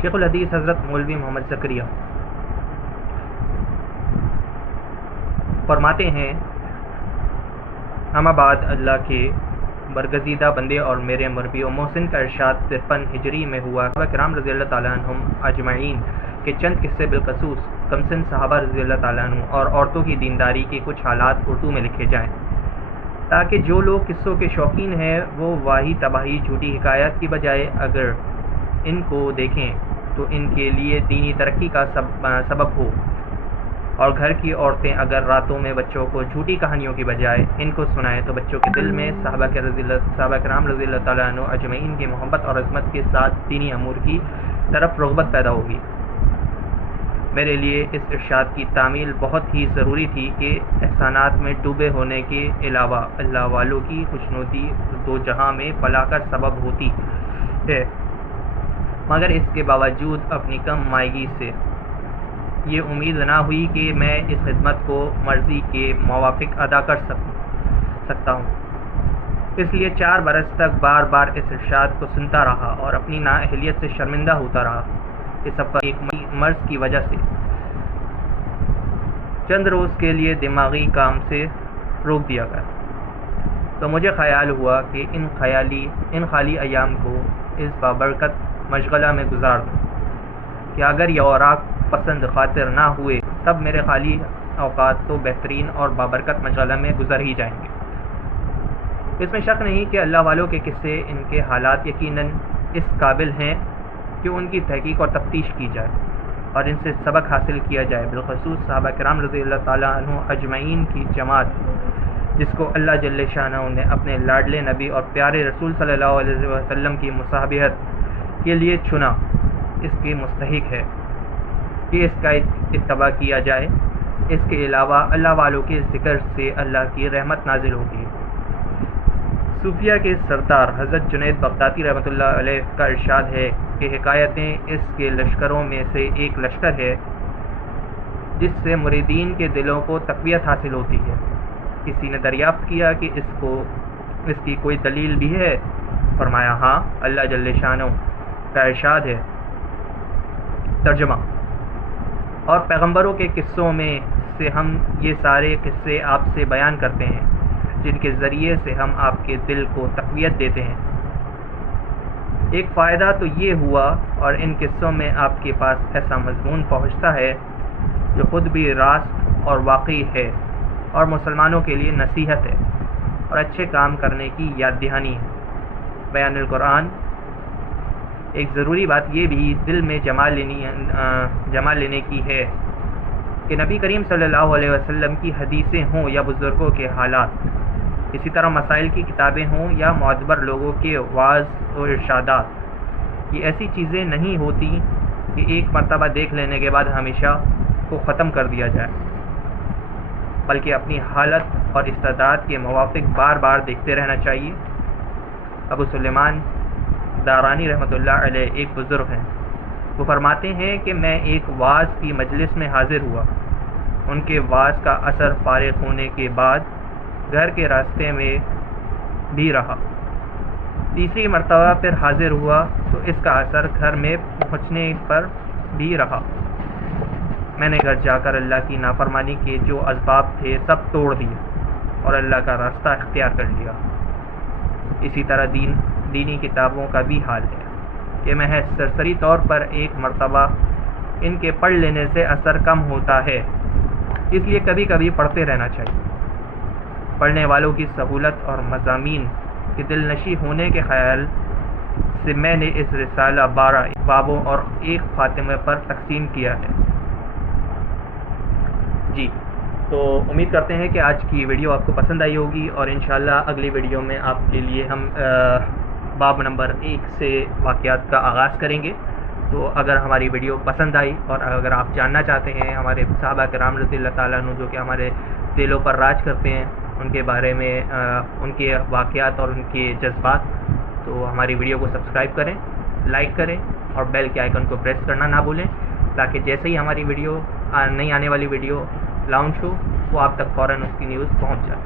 شیخ الحدیث حضرت مولوی محمد زکریا فرماتے ہیں، اما بعد، اللہ کے برگزیدہ بندے اور میرے مربی و محسن کا ارشاد 53 ہجری میں ہوا۔ صحابہ کرام رضی اللہ تعالیٰ عنہم اجمعین کے چند قصے بالخصوص کمسن صحابہ رضی اللہ تعالیٰ عنہ اور عورتوں کی دینداری کے کچھ حالات اردو میں لکھے جائیں، تاکہ جو لوگ قصوں کے شوقین ہیں وہ واہی تباہی جھوٹی حکایات کی بجائے اگر ان کو دیکھیں تو ان کے لیے دینی ترقی کا سبب ہو، اور گھر کی عورتیں اگر راتوں میں بچوں کو جھوٹی کہانیوں کی بجائے ان کو سنائیں تو بچوں کے دل میں صحابہ کرام رضی اللہ تعالیٰ عنہ اجمعین کی محبت اور عظمت کے ساتھ دینی امور کی طرف رغبت پیدا ہوگی۔ میرے لیے اس ارشاد کی تعمیل بہت ہی ضروری تھی کہ احسانات میں ڈوبے ہونے کے علاوہ اللہ والوں کی خوشنودی دو جہاں میں فلاح کا سبب ہوتی ہے، مگر اس کے باوجود اپنی کم مائگی سے یہ امید نہ ہوئی کہ میں اس خدمت کو مرضی کے موافق ادا کر سکتا ہوں۔ اس لیے 4 برس تک بار بار اس ارشاد کو سنتا رہا اور اپنی نااہلیت سے شرمندہ ہوتا رہا۔ اس سفر ایک مرض کی وجہ سے چند روز کے لیے دماغی کام سے روک دیا گیا، تو مجھے خیال ہوا کہ ان خالی ایام کو اس بابرکت مشغلہ میں گزار دوں کہ اگر یہ اوراق پسند خاطر نہ ہوئے تب میرے خالی اوقات تو بہترین اور بابرکت مشغلہ میں گزر ہی جائیں گے۔ اس میں شک نہیں کہ اللہ والوں کے قصے، ان کے حالات یقیناً اس قابل ہیں کہ ان کی تحقیق اور تفتیش کی جائے اور ان سے سبق حاصل کیا جائے، بالخصوص صحابہ کرام رضی اللہ تعالیٰ عنہ اجمعین کی جماعت جس کو اللہ جل شانہ نے اپنے لاڈلے نبی اور پیارے رسول صلی اللہ علیہ وسلم کی مصاحبت کے لیے چنا، اس کے مستحق ہے کہ اس کا اتباع کیا جائے۔ اس کے علاوہ اللہ والوں کے ذکر سے اللہ کی رحمت نازل ہوتی ہے۔ صوفیہ کے سردار حضرت جنید بغدادی رحمۃ اللہ علیہ کا ارشاد ہے کہ حکایتیں اس کے لشکروں میں سے ایک لشکر ہے جس سے مریدین کے دلوں کو تقویت حاصل ہوتی ہے۔ کسی نے دریافت کیا کہ اس کی کوئی دلیل بھی ہے؟ فرمایا، ہاں، اللہ جل شانہ کا ارشاد ہے۔ ترجمہ: اور پیغمبروں کے قصوں میں سے ہم یہ سارے قصے آپ سے بیان کرتے ہیں جن کے ذریعے سے ہم آپ کے دل کو تقویت دیتے ہیں۔ ایک فائدہ تو یہ ہوا، اور ان قصوں میں آپ کے پاس ایسا مضمون پہنچتا ہے جو خود بھی راست اور واقعی ہے اور مسلمانوں کے لیے نصیحت ہے اور اچھے کام کرنے کی یاد دہانی ہے۔ بیان القرآن ایک ضروری بات یہ بھی دل میں جما لینے کی ہے کہ نبی کریم صلی اللہ علیہ وسلم کی حدیثیں ہوں یا بزرگوں کے حالات، اسی طرح مسائل کی کتابیں ہوں یا معتبر لوگوں کے وعظ و ارشادات، یہ ایسی چیزیں نہیں ہوتی کہ ایک مرتبہ دیکھ لینے کے بعد ہمیشہ کو ختم کر دیا جائے، بلکہ اپنی حالت اور استعداد کے موافق بار بار دیکھتے رہنا چاہیے۔ ابو سلیمان دارانی رحمۃ اللہ علیہ ایک بزرگ ہیں، وہ فرماتے ہیں کہ میں ایک وعظ کی مجلس میں حاضر ہوا، ان کے وعظ کا اثر فارغ ہونے کے بعد گھر کے راستے میں بھی رہا، تیسری مرتبہ پھر حاضر ہوا تو اس کا اثر گھر میں پہنچنے پر بھی رہا۔ میں نے گھر جا کر اللہ کی نافرمانی کے جو اسباب تھے سب توڑ دیے اور اللہ کا راستہ اختیار کر لیا۔ اسی طرح دینی کتابوں کا بھی حال ہے کہ محض سرسری طور پر ایک مرتبہ ان کے پڑھ لینے سے اثر کم ہوتا ہے، اس لیے کبھی کبھی پڑھتے رہنا چاہیے۔ پڑھنے والوں کی سہولت اور مضامین کے دل نشی ہونے کے خیال سے میں نے اس رسالہ 12 بابوں اور ایک خاتمے پر تقسیم کیا ہے۔ جی، تو امید کرتے ہیں کہ آج کی ویڈیو آپ کو پسند آئی ہوگی، اور انشاءاللہ اگلی ویڈیو میں آپ کے لیے ہم باب نمبر 1 سے واقعات کا آغاز کریں گے۔ تو اگر ہماری ویڈیو پسند آئی اور اگر آپ جاننا چاہتے ہیں ہمارے صحابہ کرام رضی اللہ تعالیٰ عنہ جو کہ ہمارے دلوں پر راج کرتے ہیں، ان کے بارے میں ان کے واقعات اور ان کے جذبات، تو ہماری ویڈیو کو سبسکرائب کریں، لائک کریں اور بیل کے آئیکن کو پریس کرنا نہ بھولیں، تاکہ جیسے ہی ہماری ویڈیو نئی آنے والی ویڈیو لانچ ہو وہ آپ تک فوراً اس کی نیوز پہنچ جائے۔